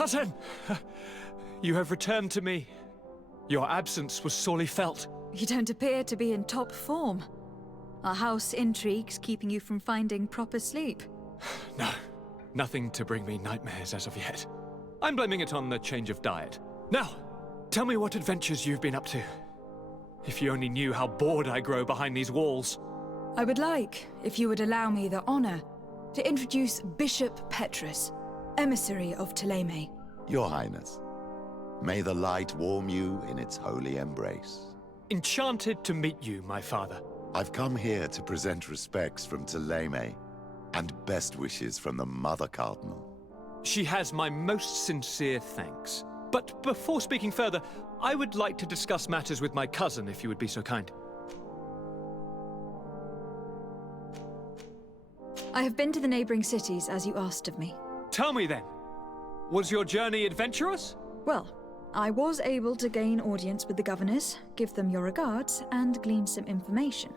Cousin! You have returned to me. Your absence was sorely felt. You don't appear to be in top form. Are house intrigues keeping you from finding proper sleep? No, nothing to bring me nightmares as of yet. I'm blaming it on the change of diet. Now, tell me what adventures you've been up to. If you only knew how bored I grow behind these walls. I would like, if you would allow me the honor, to introduce Bishop Petrus, emissary of Ptolemy. Your Highness, may the light warm you in its holy embrace. Enchanted to meet you, my father. I've come here to present respects from Ptolemy, and best wishes from the Mother Cardinal. She has my most sincere thanks. But before speaking further, I would like to discuss matters with my cousin, if you would be so kind. I have been to the neighboring cities, as you asked of me. Tell me then, was your journey adventurous? Well, I was able to gain audience with the governors, give them your regards, and glean some information.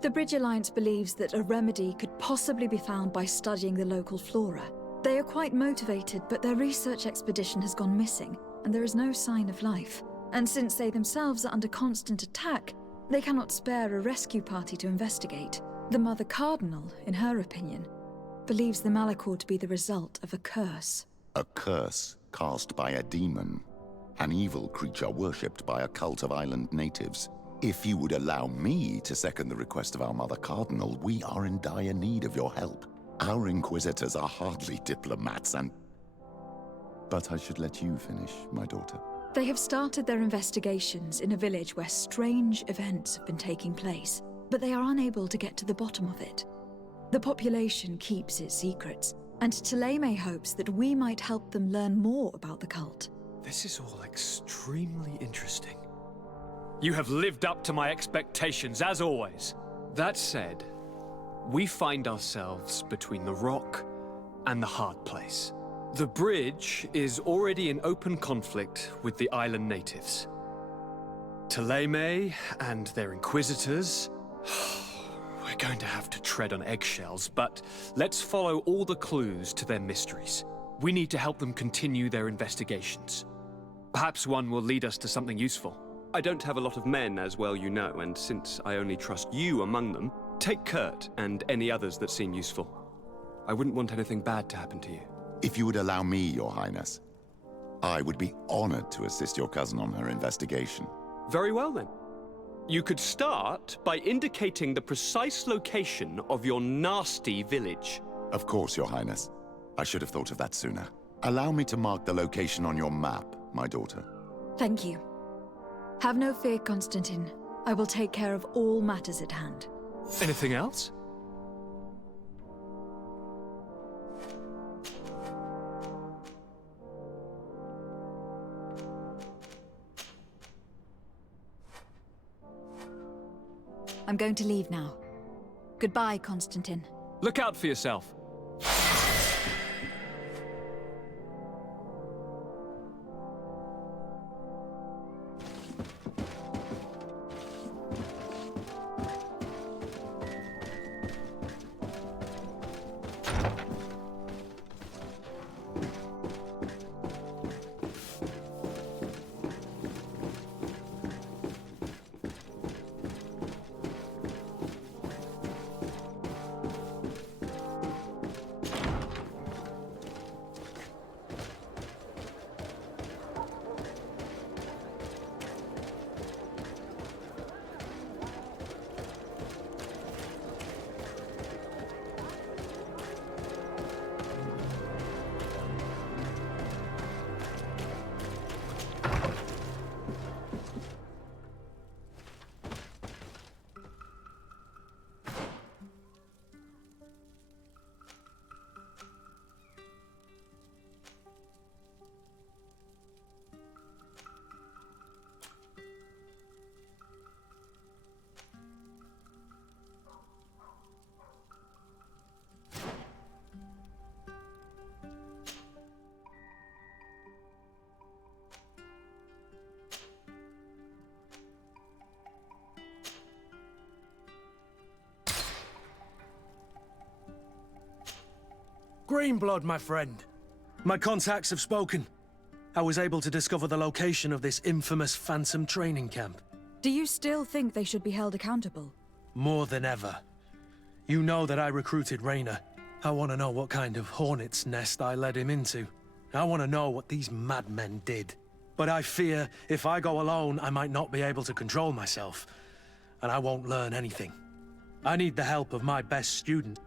The Bridge Alliance believes that a remedy could possibly be found by studying the local flora. They are quite motivated, but their research expedition has gone missing, and there is no sign of life. And since they themselves are under constant attack, they cannot spare a rescue party to investigate. The Mother Cardinal, in her opinion, believes the Malachor to be the result of a curse. A curse cast by a demon. An evil creature worshipped by a cult of island natives. If you would allow me to second the request of our Mother Cardinal, we are in dire need of your help. Our inquisitors are hardly diplomats But I should let you finish, my daughter. They have started their investigations in a village where strange events have been taking place, but they are unable to get to the bottom of it. The population keeps its secrets, and Ptolemy hopes that we might help them learn more about the cult. This is all extremely interesting. You have lived up to my expectations, as always. That said, we find ourselves between the rock and the hard place. The bridge is already in open conflict with the island natives. Ptolemy and their inquisitors... We're going to have to tread on eggshells, but let's follow all the clues to their mysteries. We need to help them continue their investigations. Perhaps one will lead us to something useful. I don't have a lot of men, as well you know, and since I only trust you among them, take Kurt and any others that seem useful. I wouldn't want anything bad to happen to you. If you would allow me, Your Highness, I would be honored to assist your cousin on her investigation. Very well, then. You could start by indicating the precise location of your nasty village. Of course, Your Highness. I should have thought of that sooner. Allow me to mark the location on your map, my daughter. Thank you. Have no fear, Constantine. I will take care of all matters at hand. Anything else? I'm going to leave now. Goodbye, Constantine. Look out for yourself. Greenblood, my friend. My contacts have spoken. I was able to discover the location of this infamous Phantom training camp. Do you still think they should be held accountable? More than ever. You know that I recruited Raynor. I want to know what kind of hornet's nest I led him into. I want to know what these madmen did. But I fear if I go alone, I might not be able to control myself. And I won't learn anything. I need the help of my best student.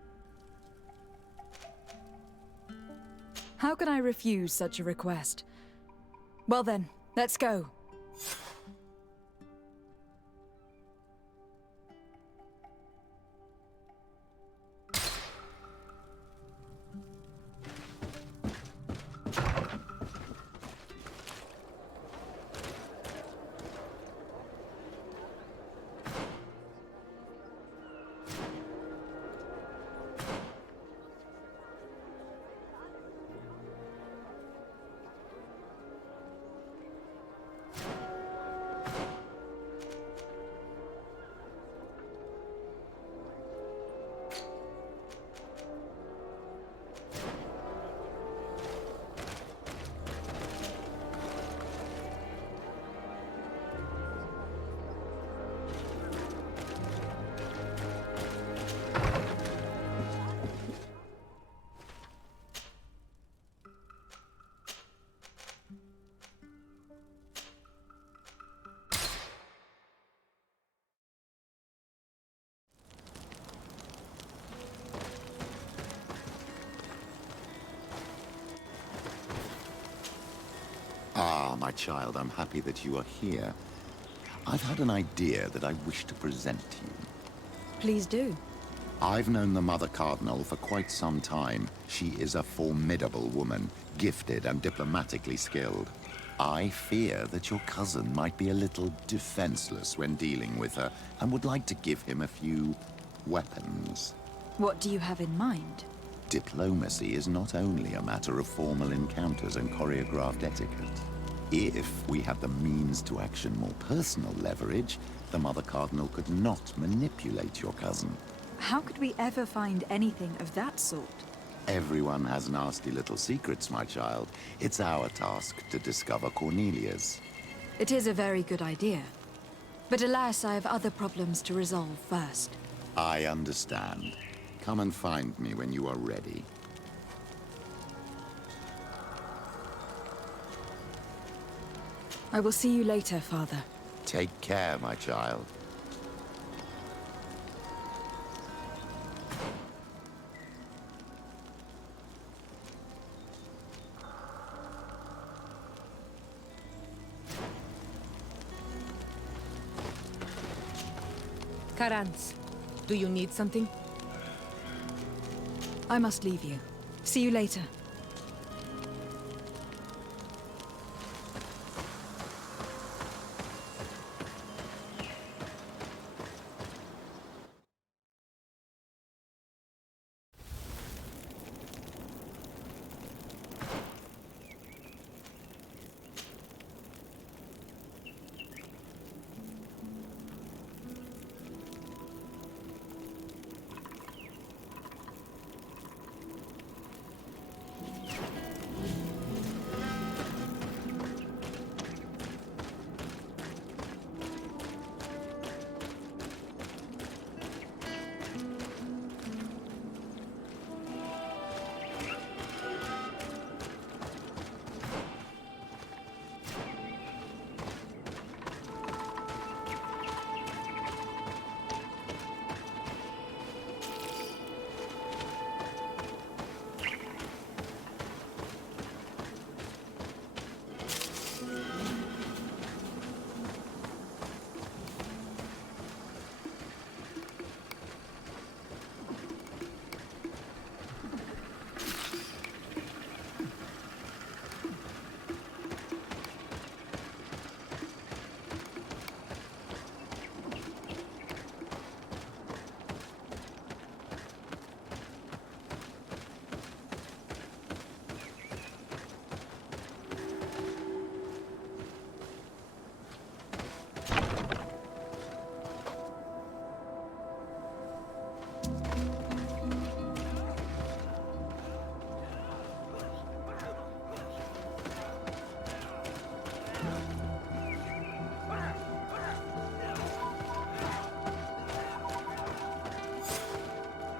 How can I refuse such a request? Well then, let's go. Ah, my child, I'm happy that you are here. I've had an idea that I wish to present to you. Please do. I've known the Mother Cardinal for quite some time. She is a formidable woman, gifted and diplomatically skilled. I fear that your cousin might be a little defenseless when dealing with her, and would like to give him a few weapons. What do you have in mind? Diplomacy is not only a matter of formal encounters and choreographed etiquette. If we had the means to action more personal leverage, the Mother Cardinal could not manipulate your cousin. How could we ever find anything of that sort? Everyone has nasty little secrets, my child. It's our task to discover Cornelia's. It is a very good idea. But alas, I have other problems to resolve first. I understand. Come and find me when you are ready. I will see you later, Father. Take care, my child. Karantz, do you need something? I must leave you. See you later.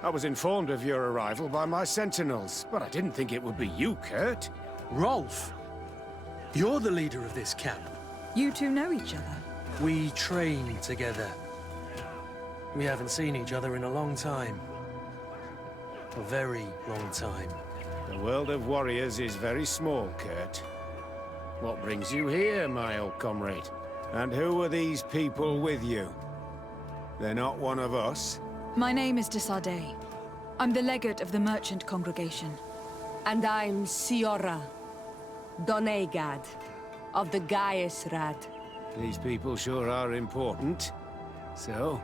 I was informed of your arrival by my sentinels, but I didn't think it would be you, Kurt. Rolf, you're the leader of this camp. You two know each other. We train together. We haven't seen each other in a long time. A very long time. The world of warriors is very small, Kurt. What brings you here, my old comrade? And who are these people with you? They're not one of us? My name is Desardet. I'm the legate of the merchant congregation. And I'm Siora, Donegad, of the Gaesrad. These people sure are important. So,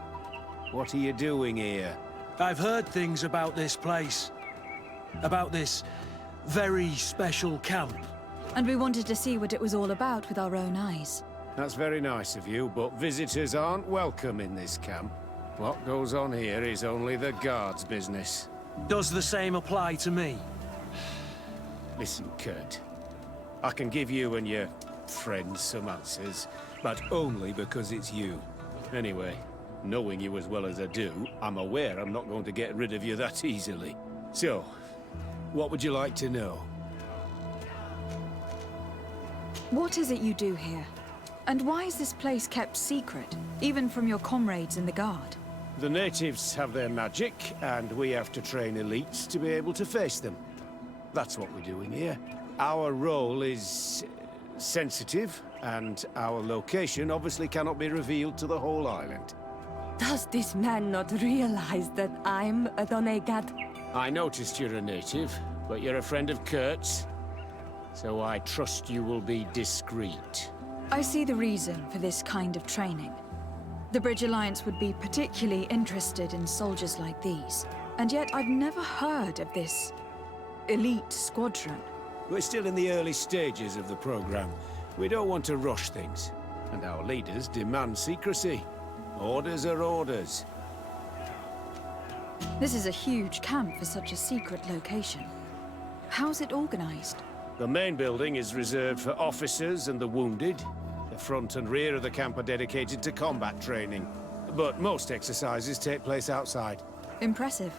what are you doing here? I've heard things about this place. About this very special camp. And we wanted to see what it was all about with our own eyes. That's very nice of you, but visitors aren't welcome in this camp. What goes on here is only the guards' business. Does the same apply to me? Listen, Kurt. I can give you and your friends some answers, but only because it's you. Anyway, knowing you as well as I do, I'm aware I'm not going to get rid of you that easily. So, what would you like to know? What is it you do here? And why is this place kept secret, even from your comrades in the Guard? The natives have their magic, and we have to train elites to be able to face them. That's what we're doing here. Our role is sensitive, and our location obviously cannot be revealed to the whole island. Does this man not realize that I'm a Donegad? I noticed you're a native, but you're a friend of Kurt's, so I trust you will be discreet. I see the reason for this kind of training. The Bridge Alliance would be particularly interested in soldiers like these. And yet I've never heard of this elite squadron. We're still in the early stages of the program. We don't want to rush things. And our leaders demand secrecy. Orders are orders. This is a huge camp for such a secret location. How's it organized? The main building is reserved for officers and the wounded. The front and rear of the camp are dedicated to combat training. But most exercises take place outside. Impressive.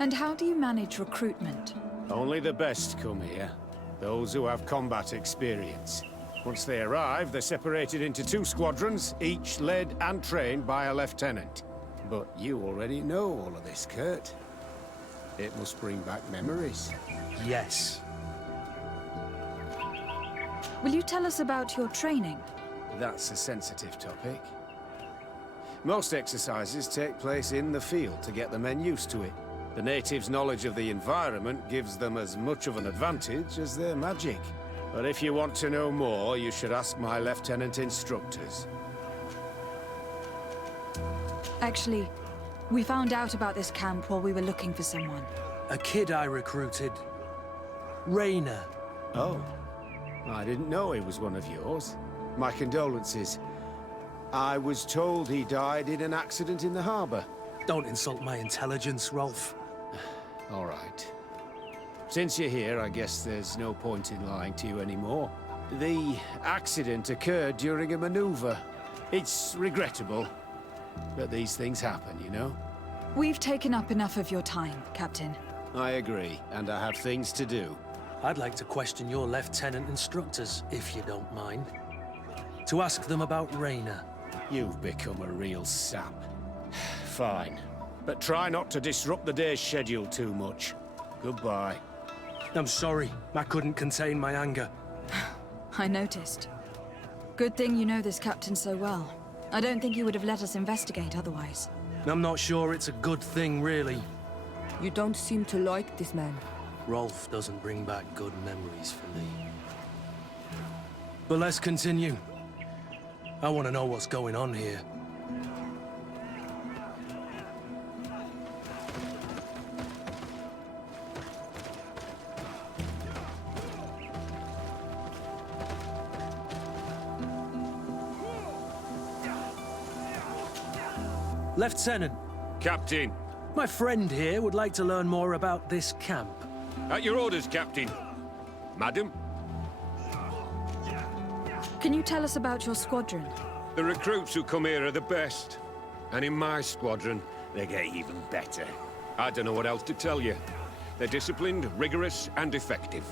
And how do you manage recruitment? Only the best come here. Those who have combat experience. Once they arrive, they're separated into 2 squadrons, each led and trained by a lieutenant. But you already know all of this, Kurt. It must bring back memories. Yes. Will you tell us about your training? That's a sensitive topic. Most exercises take place in the field to get the men used to it. The natives' knowledge of the environment gives them as much of an advantage as their magic. But if you want to know more, you should ask my lieutenant instructors. Actually, we found out about this camp while we were looking for someone. A kid I recruited. Rainer. Oh. I didn't know he was one of yours. My condolences. I was told he died in an accident in the harbor. Don't insult my intelligence, Rolf. All right. Since you're here, I guess there's no point in lying to you anymore. The accident occurred during a maneuver. It's regrettable, but these things happen, you know? We've taken up enough of your time, Captain. I agree, and I have things to do. I'd like to question your lieutenant instructors, if you don't mind. To ask them about Rainer. You've become a real sap. Fine. But try not to disrupt the day's schedule too much. Goodbye. I'm sorry. I couldn't contain my anger. I noticed. Good thing you know this captain so well. I don't think he would have let us investigate otherwise. I'm not sure it's a good thing, really. You don't seem to like this man. Rolf doesn't bring back good memories for me. But let's continue. I want to know what's going on here. Lieutenant, Captain. my friend here would like to learn more about this camp. At your orders, Captain. Madam? Can you tell us about your squadron? The recruits who come here are the best. And in my squadron, they get even better. I don't know what else to tell you. They're disciplined, rigorous, and effective.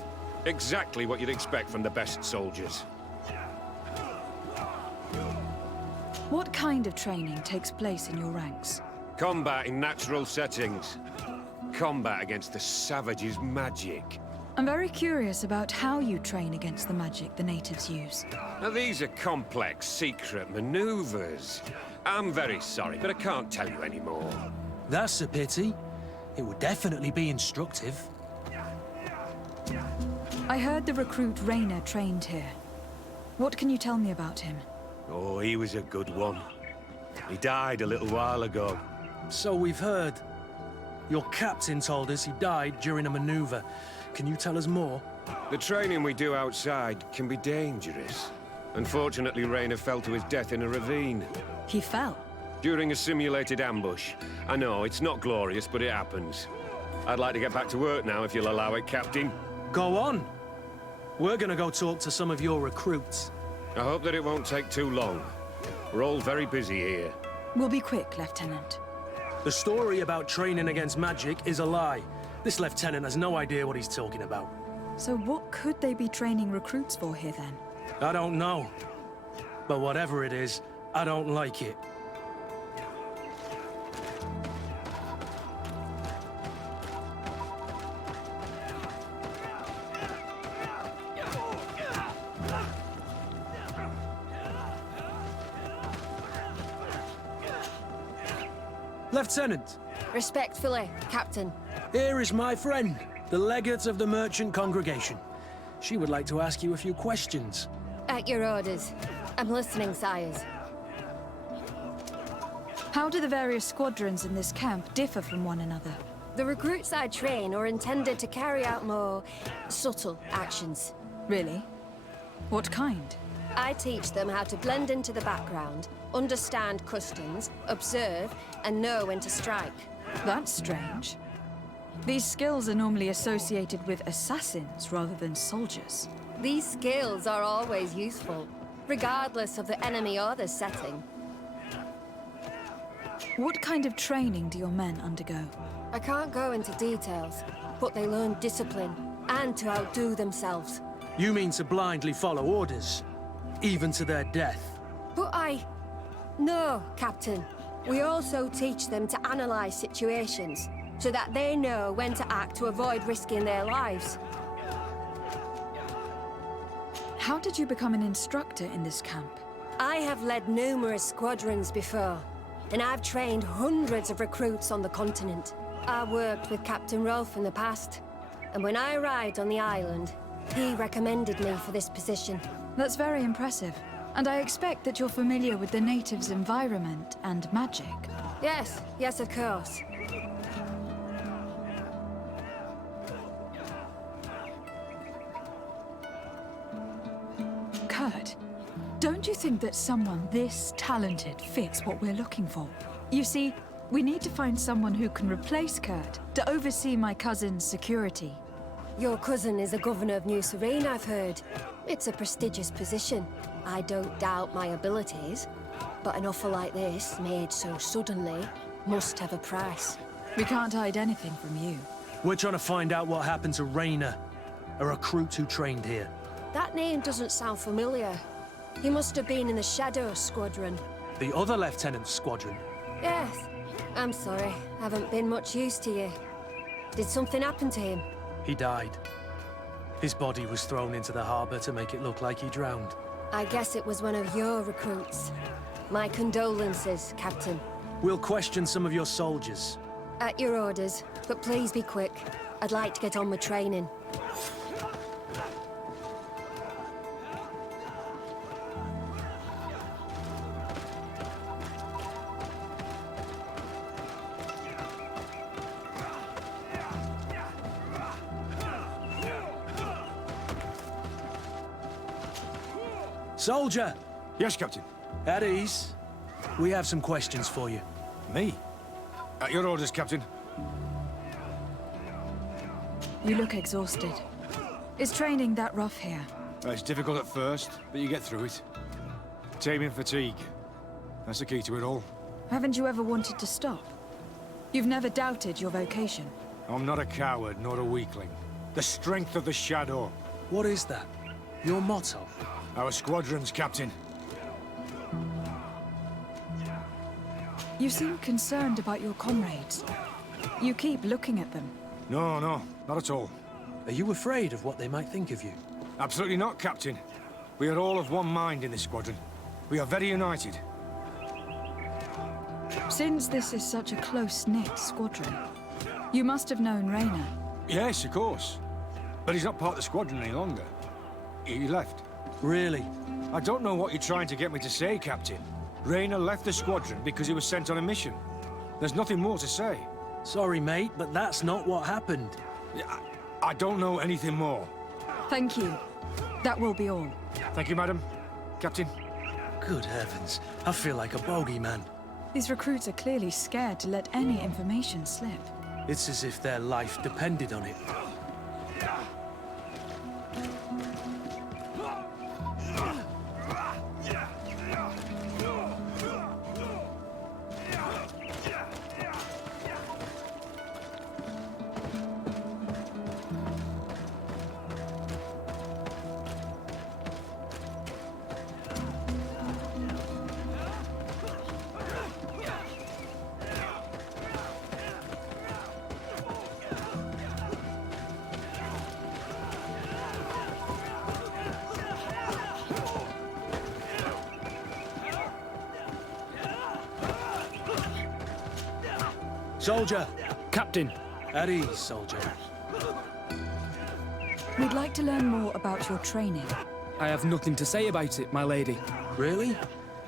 Exactly what you'd expect from the best soldiers. What kind of training takes place in your ranks? Combat in natural settings. Combat against the savages' magic. I'm very curious about how you train against the magic the natives use. Now, these are complex, secret maneuvers. I'm very sorry, but I can't tell you anymore. That's a pity. It would definitely be instructive. I heard the recruit Rainer trained here. What can you tell me about him? Oh, he was a good one. He died a little while ago. So we've heard. Your captain told us he died during a maneuver. Can you tell us more? The training we do outside can be dangerous. Unfortunately, Rainer fell to his death in a ravine. He fell. During a simulated ambush. I know, it's not glorious, but it happens. I'd like to get back to work now, if you'll allow it, Captain. Go on. We're gonna go talk to some of your recruits. I hope that it won't take too long. We're all very busy here. We'll be quick, Lieutenant. The story about training against magic is a lie. This lieutenant has no idea what he's talking about. So what could they be training recruits for here, then? I don't know. But whatever it is, I don't like it. Lieutenant, Respectfully, Captain. here is my friend, the legate of the merchant congregation. She would like to ask you a few questions. At your orders. I'm listening, sires. How do the various squadrons in this camp differ from one another? The recruits I train are intended to carry out more subtle actions. Really? What kind? I teach them how to blend into the background, understand customs, observe, and know when to strike. That's strange. These skills are normally associated with assassins rather than soldiers. These skills are always useful, regardless of the enemy or the setting. What kind of training do your men undergo? I can't go into details, but they learn discipline and to outdo themselves. You mean to blindly follow orders, even to their death? But No, Captain. We also teach them to analyze situations, so that they know when to act to avoid risking their lives. How did you become an instructor in this camp? I have led numerous squadrons before, and I've trained hundreds of recruits on the continent. I worked with Captain Rolf in the past, and when I arrived on the island, he recommended me for this position. That's very impressive. And I expect that you're familiar with the natives' environment and magic. Yes, of course. Kurt, don't you think that someone this talented fits what we're looking for? You see, we need to find someone who can replace Kurt to oversee my cousin's security. Your cousin is the governor of New Serene, I've heard. It's a prestigious position. I don't doubt my abilities, but an offer like this, made so suddenly, must have a price. We can't hide anything from you. We're trying to find out what happened to Rainer, a recruit who trained here. That name doesn't sound familiar. He must have been in the Shadow Squadron. The other lieutenant's squadron. Yes. I'm sorry, haven't been much use to you. Did something happen to him? He died. His body was thrown into the harbor to make it look like he drowned. I guess it was one of your recruits. My condolences, Captain. We'll question some of your soldiers. At your orders, but please be quick. I'd like to get on with training. Soldier! Yes, Captain. At ease. We have some questions for you. Me? At your orders, Captain. You look exhausted. Is training that rough here? It's difficult at first, but you get through it. Taming fatigue. That's the key to it all. Haven't you ever wanted to stop? You've never doubted your vocation. I'm not a coward, nor a weakling. The strength of the Shadow. What is that? Your motto? Our squadrons, Captain. You seem concerned about your comrades. You keep looking at them. No, not at all. Are you afraid of what they might think of you? Absolutely not, Captain. We are all of one mind in this squadron. We are very united. Since this is such a close-knit squadron, you must have known Rayner. Yes, of course. But he's not part of the squadron any longer. He left. Really? I don't know what you're trying to get me to say, Captain. Rayner left the squadron because he was sent on a mission. There's nothing more to say. Sorry, mate, but that's not what happened. I don't know anything more. Thank you. That will be all. Thank you, madam. Captain. Good heavens, I feel like a bogeyman. These recruits are clearly scared to let any information slip. It's as if their life depended on it. Soldier! Captain! At ease, soldier. We'd like to learn more about your training. I have nothing to say about it, my lady. Really?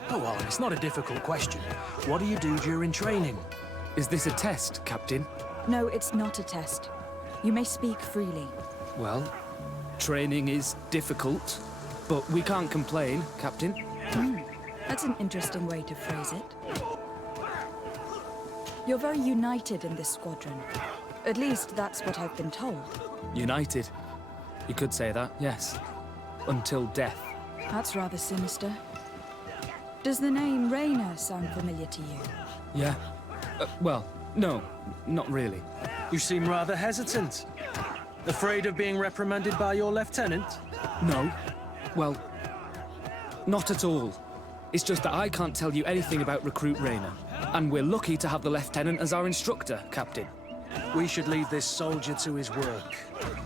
Oh, well, it's not a difficult question. What do you do during training? Is this a test, Captain? No, it's not a test. You may speak freely. Well, training is difficult, but we can't complain, Captain. That's an interesting way to phrase it. You're very united in this squadron. At least that's what I've been told. United. You could say that, yes. Until death. That's rather sinister. Does the name Rayner sound familiar to you? Yeah. Well, no, not really. You seem rather hesitant. Afraid of being reprimanded by your lieutenant? No. Well, not at all. It's just that I can't tell you anything about Recruit Rayner. And we're lucky to have the Lieutenant as our instructor, Captain. We should leave this soldier to his work.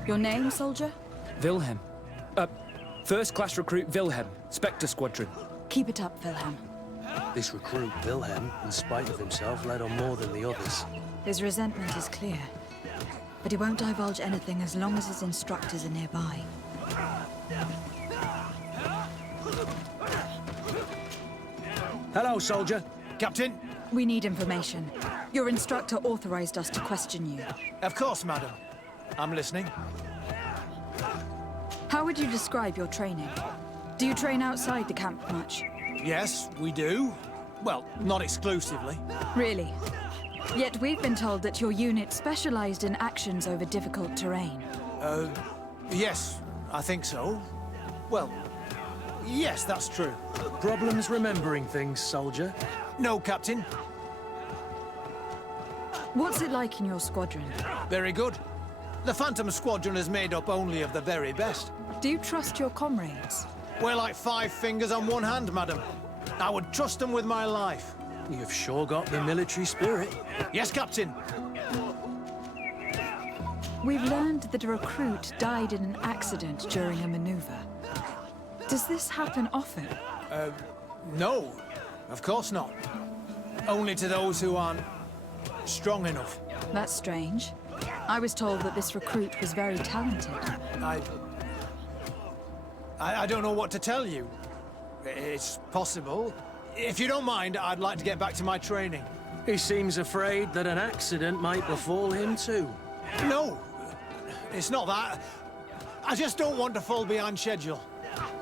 Your name, soldier? Wilhelm. First-class recruit Wilhelm, Spectre Squadron. Keep it up, Wilhelm. This recruit, Wilhelm, in spite of himself, led on more than the others. His resentment is clear. But he won't divulge anything as long as his instructors are nearby. Hello, soldier. Captain? We need information. Your instructor authorized us to question you. Of course, madam. I'm listening. How would you describe your training? Do you train outside the camp much? Yes, we do. Well, not exclusively. Really? Yet we've been told that your unit specialized in actions over difficult terrain. Yes, I think so. Well, yes, that's true. Problems remembering things, soldier? No, Captain. What's it like in your squadron? Very good. The Phantom Squadron is made up only of the very best. Do you trust your comrades? We're like 5 fingers on one hand, madam. I would trust them with my life. You've sure got the military spirit. Yes, Captain. We've learned that a recruit died in an accident during a maneuver. Does this happen often? No, of course not. Only to those who aren't strong enough. That's strange. I was told that this recruit was very talented. I don't know what to tell you. It's possible. If you don't mind, I'd like to get back to my training. He seems afraid that an accident might befall him too. No, it's not that. I just don't want to fall behind schedule.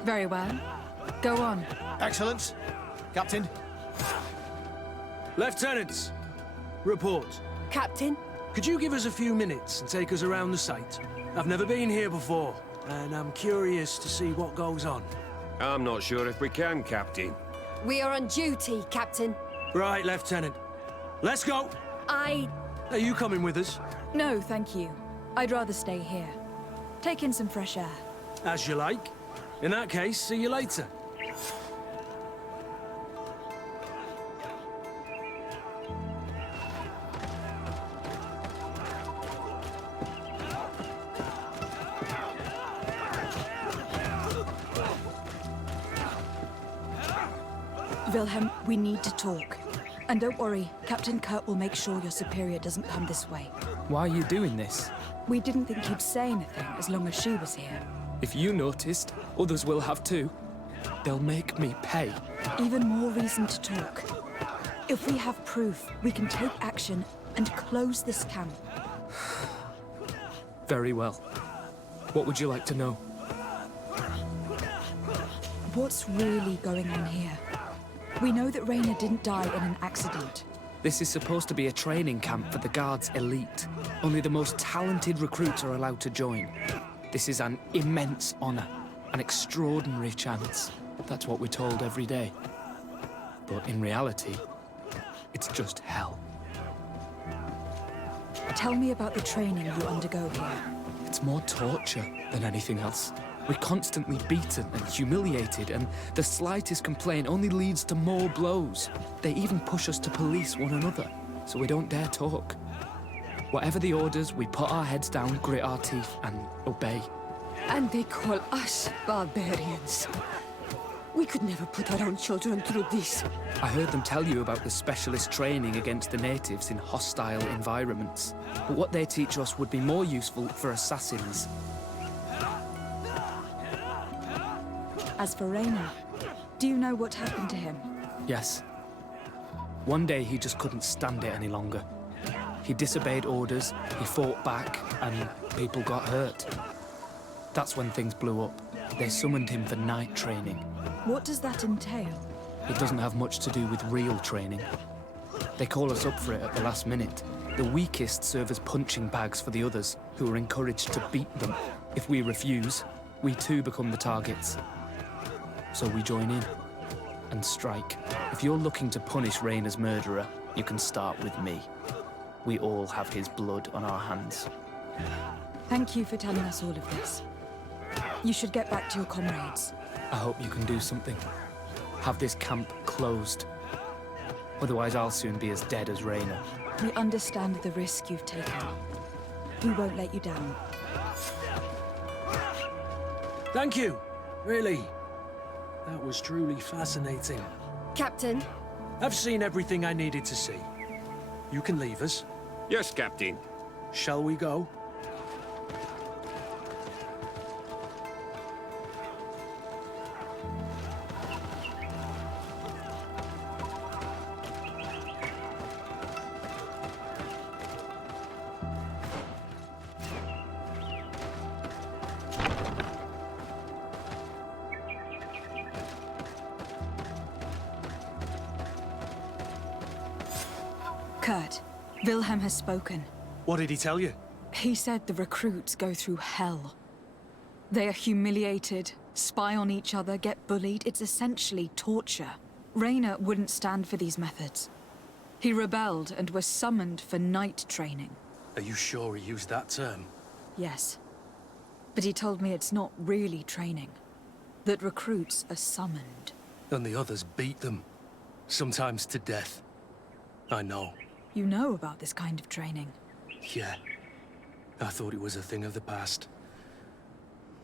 Very well. Go on. Excellence. Captain. Lieutenants, report. Captain? Could you give us a few minutes and take us around the site? I've never been here before, and I'm curious to see what goes on. I'm not sure if we can, Captain. We are on duty, Captain. Right, Lieutenant. Let's go! I Are you coming with us? No, thank you. I'd rather stay here. Take in some fresh air. As you like. In that case, see you later. Wilhelm, we need to talk. And don't worry, Captain Kurt will make sure your superior doesn't come this way. Why are you doing this? We didn't think he'd say anything as long as she was here. If you noticed, others will have too. They'll make me pay. Even more reason to talk. If we have proof, we can take action and close this camp. Very well. What would you like to know? What's really going on here? We know that Raina didn't die in an accident. This is supposed to be a training camp for the Guard's elite. Only the most talented recruits are allowed to join. This is an immense honor, an extraordinary chance. That's what we're told every day. But in reality, it's just hell. Tell me about the training you undergo here. It's more torture than anything else. We're constantly beaten and humiliated, and the slightest complaint only leads to more blows. They even push us to police one another, so we don't dare talk. Whatever the orders, we put our heads down, grit our teeth, and obey. And they call us barbarians. We could never put our own children through this. I heard them tell you about the specialist training against the natives in hostile environments. But what they teach us would be more useful for assassins. As for Raina, do you know what happened to him? Yes. One day he just couldn't stand it any longer. He disobeyed orders, he fought back, and people got hurt. That's when things blew up. They summoned him for night training. What does that entail? It doesn't have much to do with real training. They call us up for it at the last minute. The weakest serve as punching bags for the others, who are encouraged to beat them. If we refuse, we too become the targets. So we join in and strike. If you're looking to punish Raina's murderer, you can start with me. We all have his blood on our hands. Thank you for telling us all of this. You should get back to your comrades. I hope you can do something. Have this camp closed. Otherwise, I'll soon be as dead as Raina. We understand the risk you've taken. We won't let you down. Thank you. Really. That was truly fascinating. Captain, I've seen everything I needed to see. You can leave us. Yes, Captain. Shall we go? Kurt, Wilhelm has spoken. What did he tell you? He said the recruits go through hell. They are humiliated, spy on each other, get bullied. It's essentially torture. Raina wouldn't stand for these methods. He rebelled and was summoned for night training. Are you sure he used that term? Yes. But he told me it's not really training. That recruits are summoned. And the others beat them. Sometimes to death. I know. You know about this kind of training? Yeah. I thought it was a thing of the past.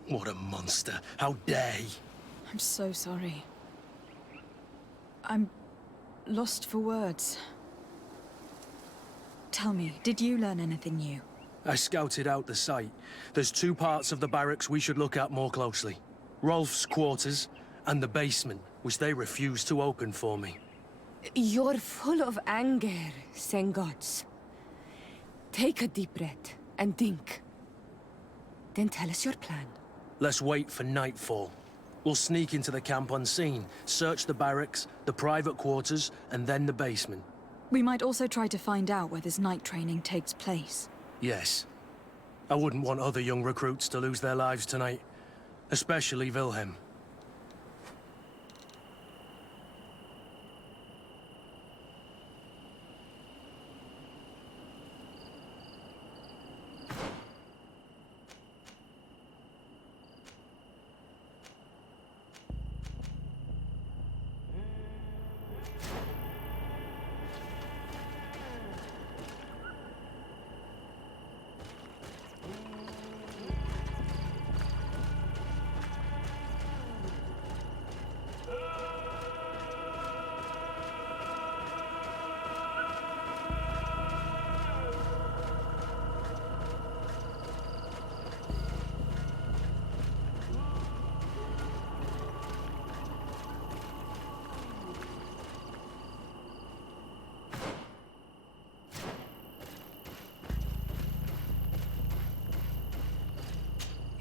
What a monster. How dare he? I'm so sorry. I'm lost for words. Tell me, did you learn anything new? I scouted out the site. There's two parts of the barracks we should look at more closely. Rolf's quarters and the basement, which they refused to open for me. You're full of anger, Sengots. Take a deep breath and think. Then tell us your plan. Let's wait for nightfall. We'll sneak into the camp unseen, search the barracks, the private quarters, and then the basement. We might also try to find out where this night training takes place. Yes. I wouldn't want other young recruits to lose their lives tonight. Especially Wilhelm.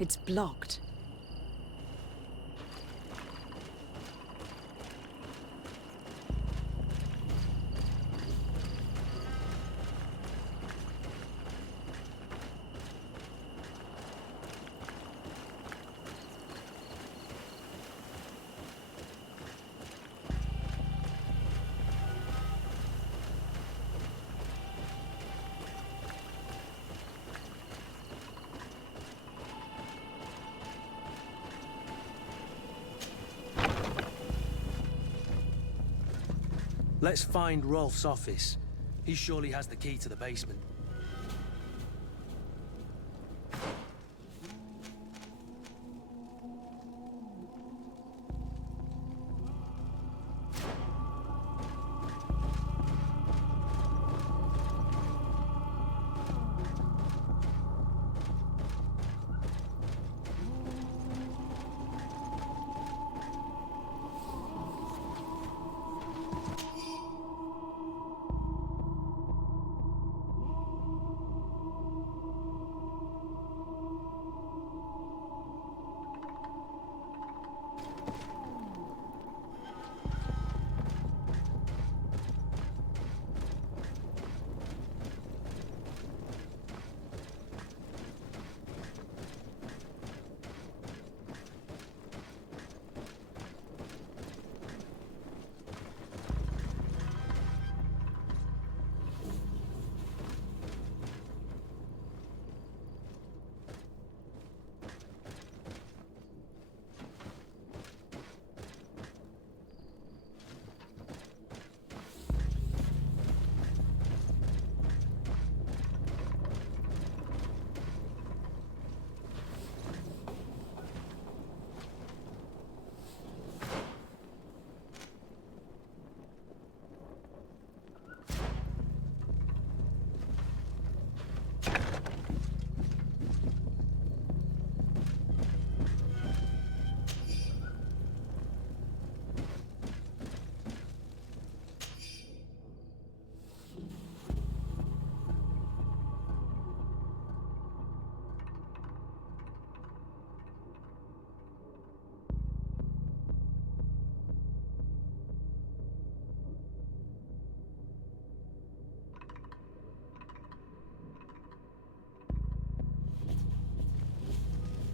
It's blocked. Let's find Rolf's office. He surely has the key to the basement.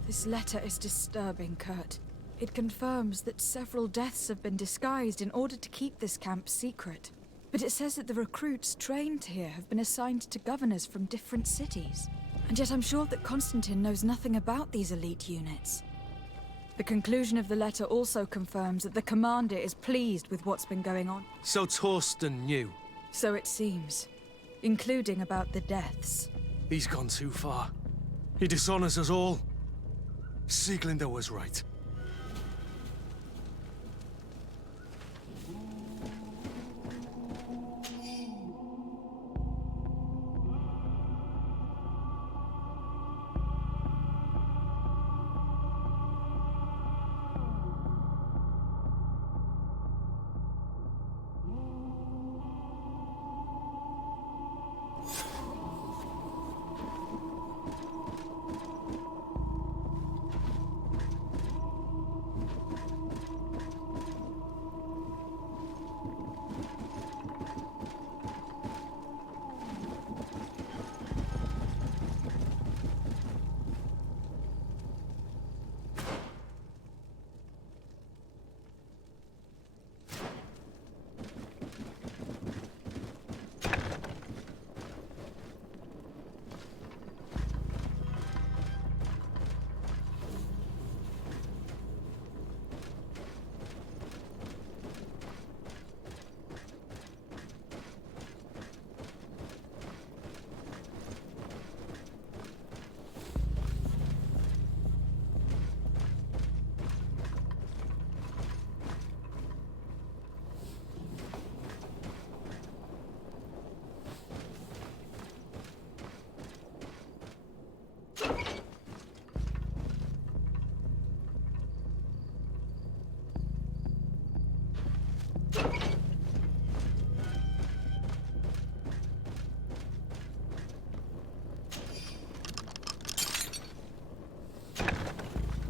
This letter is disturbing, Kurt. It confirms that several deaths have been disguised in order to keep this camp secret. But it says that the recruits trained here have been assigned to governors from different cities. And yet I'm sure that Constantine knows nothing about these elite units. The conclusion of the letter also confirms that the commander is pleased with what's been going on. So Torsten knew. So it seems. Including about the deaths. He's gone too far. He dishonors us all. Sieglinde was right.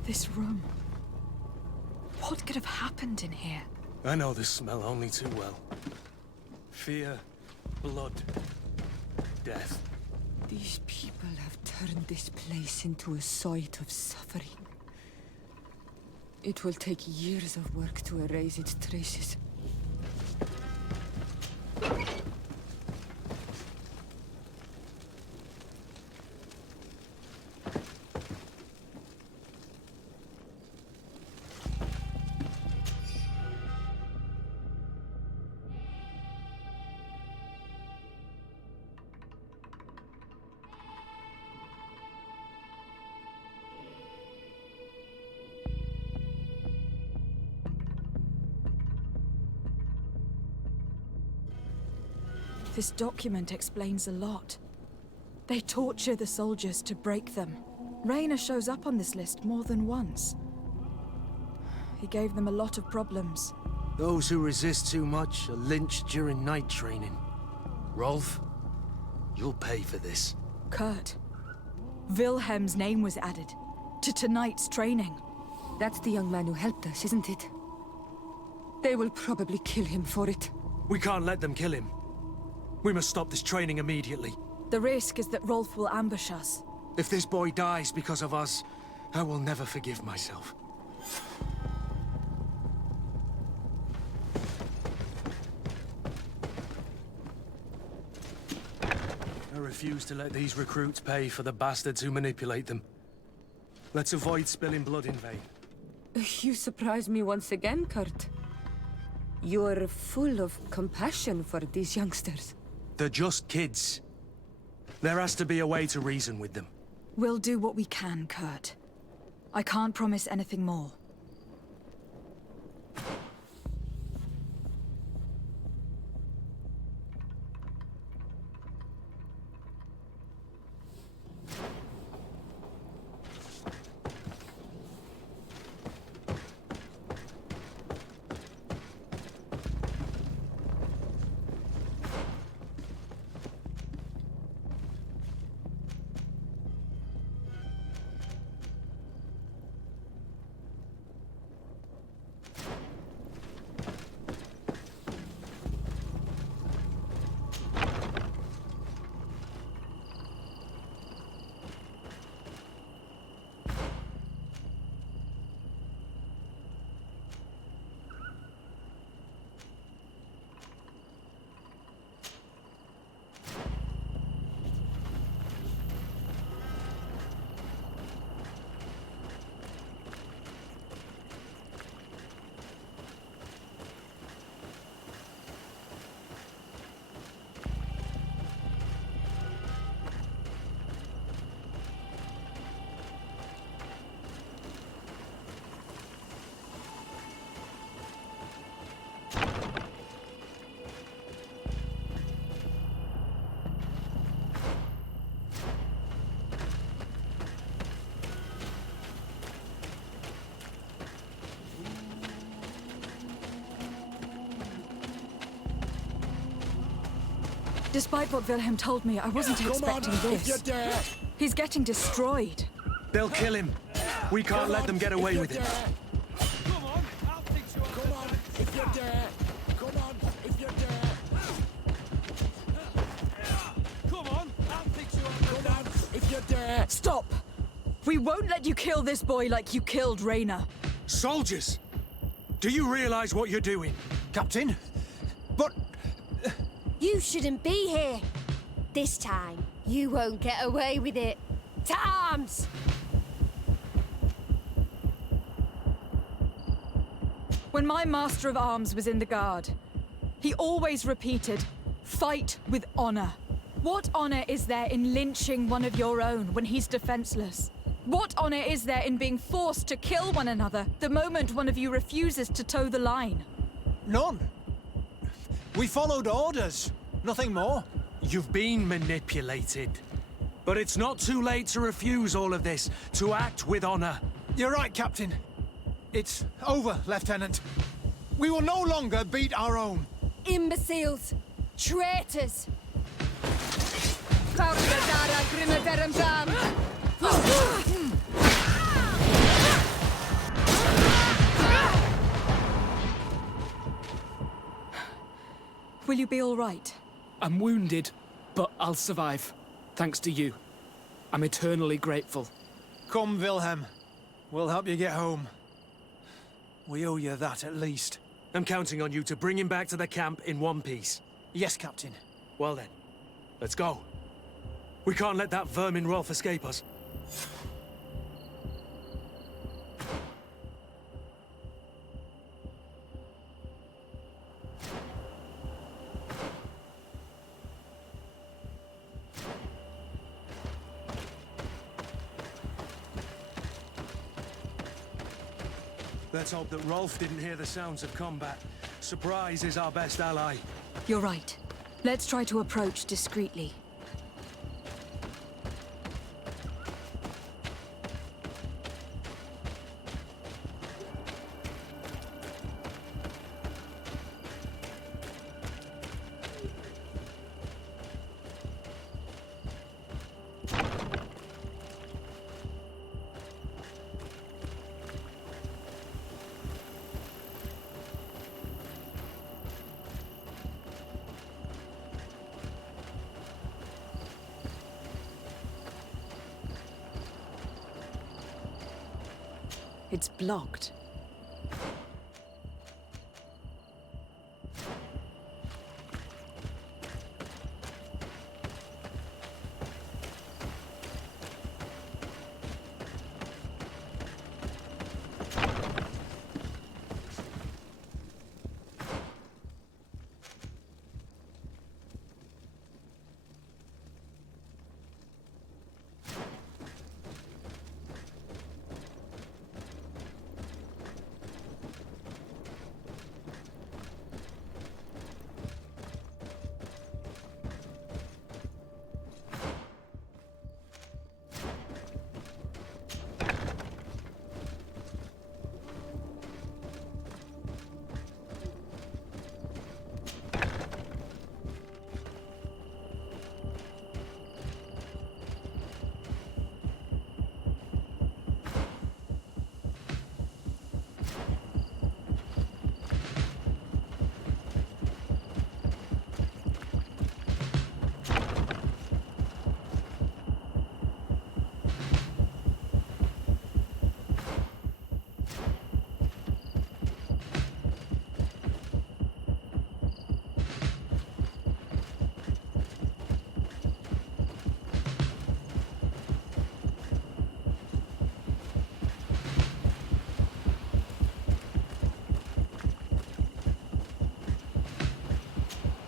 This room. What could have happened in here? I know this smell only too well. Fear, blood, death. These people have turned this place into a site of suffering. It will take years of work to erase its traces. This document explains a lot. They torture the soldiers to break them. Rayner shows up on this list more than once. He gave them a lot of problems. Those who resist too much are lynched during night training. Rolf, you'll pay for this. Kurt. Wilhelm's name was added to tonight's training. That's the young man who helped us, isn't it? They will probably kill him for it. We can't let them kill him. We must stop this training immediately. The risk is that Rolf will ambush us. If this boy dies because of us, I will never forgive myself. I refuse to let these recruits pay for the bastards who manipulate them. Let's avoid spilling blood in vain. You surprise me once again, Kurt. You're full of compassion for these youngsters. They're just kids. There has to be a way to reason with them. We'll do what we can, Kurt. I can't promise anything more. Despite what Wilhelm told me, I wasn't expecting this. He's getting destroyed. They'll kill him. We can't let them get away with it. Come on, I'll fix you up. Come on, if you dare. Come on, if you dare. Come on, I'll fix you up. Come on, if you dare. Stop! We won't let you kill this boy like you killed Rayner. Soldiers! Do you realize what you're doing? Captain? But... You shouldn't be here. This time, you won't get away with it. To arms! When my Master of Arms was in the Guard, he always repeated, fight with honor. What honor is there in lynching one of your own when he's defenseless? What honor is there in being forced to kill one another the moment one of you refuses to toe the line? none. We followed orders. Nothing more. You've been manipulated. But it's not too late to refuse all of this, to act with honor. You're right, Captain. It's over, Lieutenant. We will no longer beat our own. Imbeciles! Traitors! Will you be all right? I'm wounded, but I'll survive. Thanks to you. I'm eternally grateful. Come, Wilhelm. We'll help you get home. We owe you that, at least. I'm counting on you to bring him back to the camp in one piece. Yes, Captain. Well then, let's go. We can't let that vermin Rolf escape us. Let's hope that Rolf didn't hear the sounds of combat. Surprise is our best ally. You're right. Let's try to approach discreetly. It's blocked.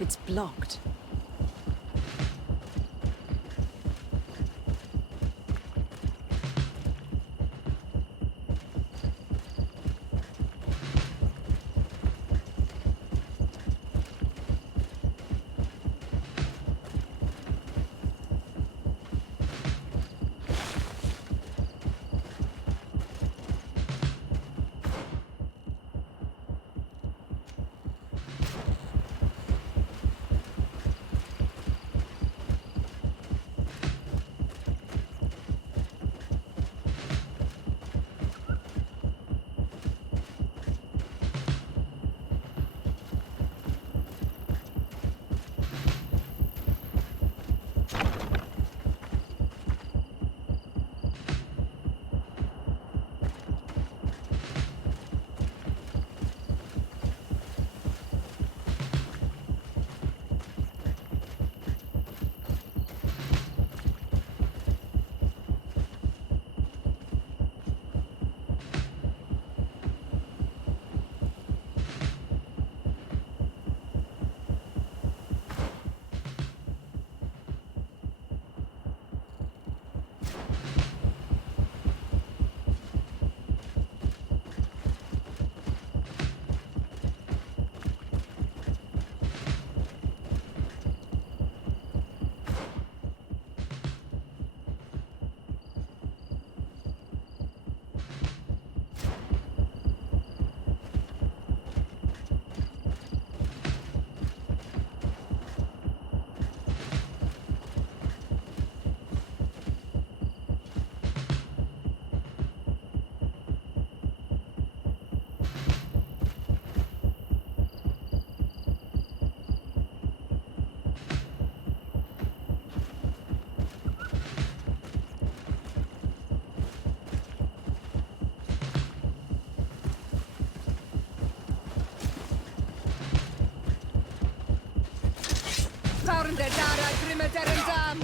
It's blocked. der Dara grimme deren Dam.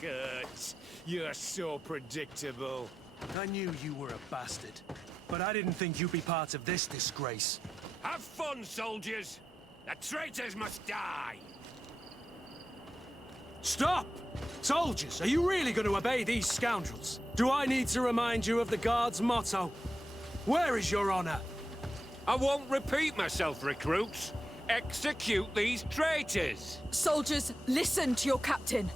Kurt, you're so predictable. I knew you were a bastard, but I didn't think you'd be part of this disgrace. Have fun, soldiers! The traitors must die! Stop! Soldiers, are you really going to obey these scoundrels? Do I need to remind you of the Guard's motto? Where is your honor? I won't repeat myself, recruits. Execute these traitors! Soldiers, listen to your captain.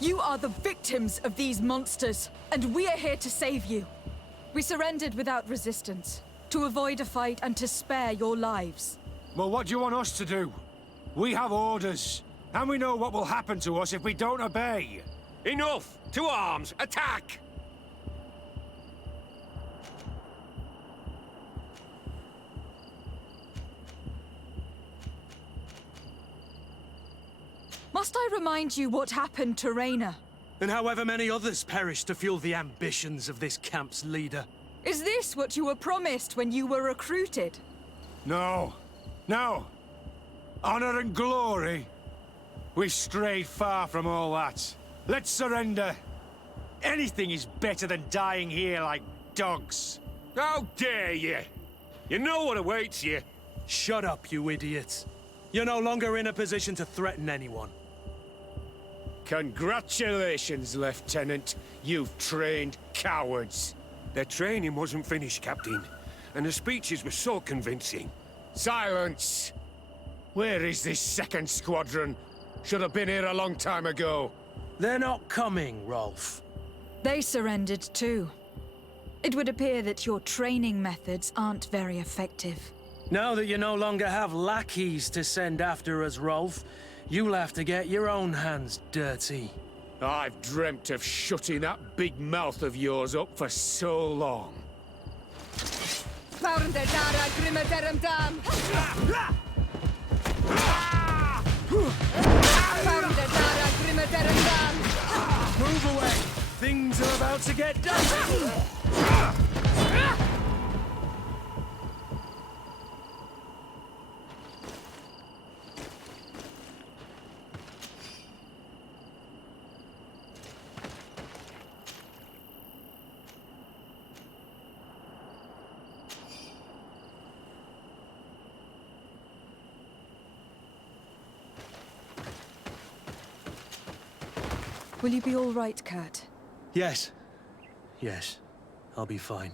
You are the victims of these monsters, and we are here to save you. We surrendered without resistance, to avoid a fight and to spare your lives. Well, what do you want us to do? We have orders, and we know what will happen to us if we don't obey. Enough! To arms! Attack! Must I remind you what happened to Raina? And however many others perished to fuel the ambitions of this camp's leader. Is this what you were promised when you were recruited? No. No. Honor and glory. We've strayed far from all that. Let's surrender. Anything is better than dying here like dogs. How dare you! You know what awaits you. Shut up, you idiots. You're no longer in a position to threaten anyone. Congratulations, Lieutenant. You've trained cowards. Their training wasn't finished, Captain. And the speeches were so convincing. Silence! Where is this second squadron? Should have been here a long time ago. They're not coming, Rolf. They surrendered too. It would appear that your training methods aren't very effective. Now that you no longer have lackeys to send after us, Rolf, you'll have to get your own hands dirty. I've dreamt of shutting that big mouth of yours up for so long. Found der Dara grimme deren Dam. Found der Dara grimme deren Dam. Move away! Things are about to get done! Will you be all right, Kurt? Yes. Yes. I'll be fine.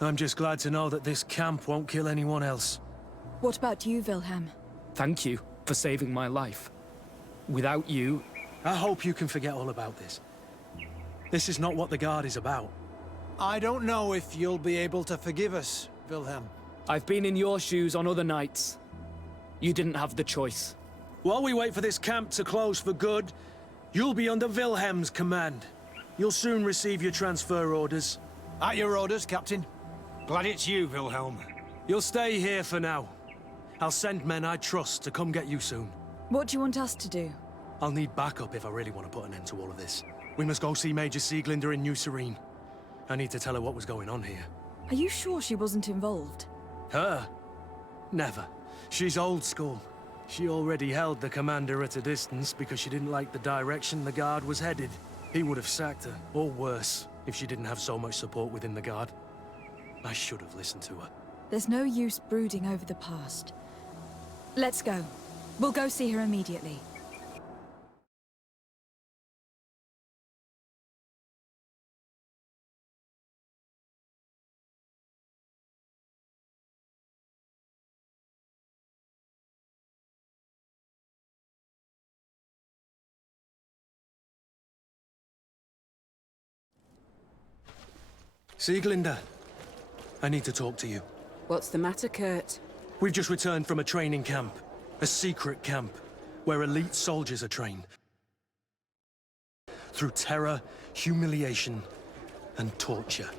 I'm just glad to know that this camp won't kill anyone else. What about you, Wilhelm? Thank you for saving my life. Without you... I hope you can forget all about this. This is not what the Guard is about. I don't know if you'll be able to forgive us, Wilhelm. I've been in your shoes on other nights. You didn't have the choice. While we wait for this camp to close for good, you'll be under Wilhelm's command. You'll soon receive your transfer orders. At your orders, Captain. Glad it's you, Wilhelm. You'll stay here for now. I'll send men I trust to come get you soon. What do you want us to do? I'll need backup if I really want to put an end to all of this. We must go see Major Sieglinder in New Serene. I need to tell her what was going on here. Are you sure she wasn't involved? Her? Never. She's old school. She already held the commander at a distance because she didn't like the direction the Guard was headed. He would have sacked her, or worse, if she didn't have so much support within the Guard. I should have listened to her. There's no use brooding over the past. Let's go. We'll go see her immediately. Sieglinder, I need to talk to you. What's the matter, Kurt? We've just returned from a training camp. A secret camp, where elite soldiers are trained. Through terror, humiliation, and torture.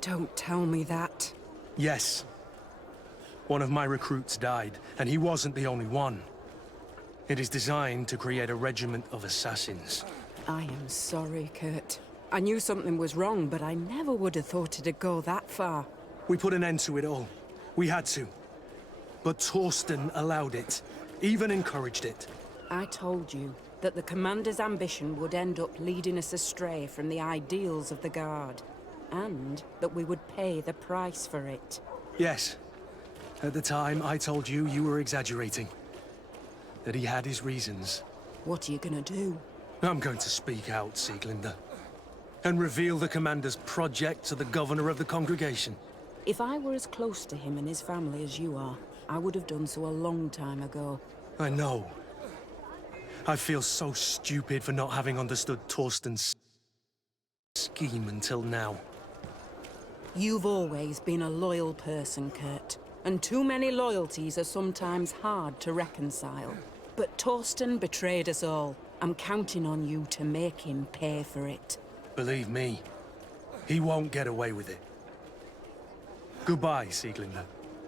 Don't tell me that. Yes. One of my recruits died, and he wasn't the only one. It is designed to create a regiment of assassins. I am sorry, Kurt. I knew something was wrong, but I never would have thought it'd go that far. We put an end to it all. We had to. But Torsten allowed it, even encouraged it. I told you that the Commander's ambition would end up leading us astray from the ideals of the Guard, and that we would pay the price for it. Yes. At the time, I told you you were exaggerating. That he had his reasons. What are you gonna do? I'm going to speak out, Sieglinder. And reveal the Commander's project to the Governor of the Congregation. If I were as close to him and his family as you are, I would have done so a long time ago. I know. I feel so stupid for not having understood Torsten's scheme until now. You've always been a loyal person, Kurt. And too many loyalties are sometimes hard to reconcile. But Torsten betrayed us all. I'm counting on you to make him pay for it. Believe me, he won't get away with it. Goodbye, Sieglinder.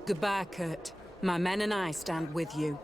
Goodbye, Kurt. My men and I stand with you.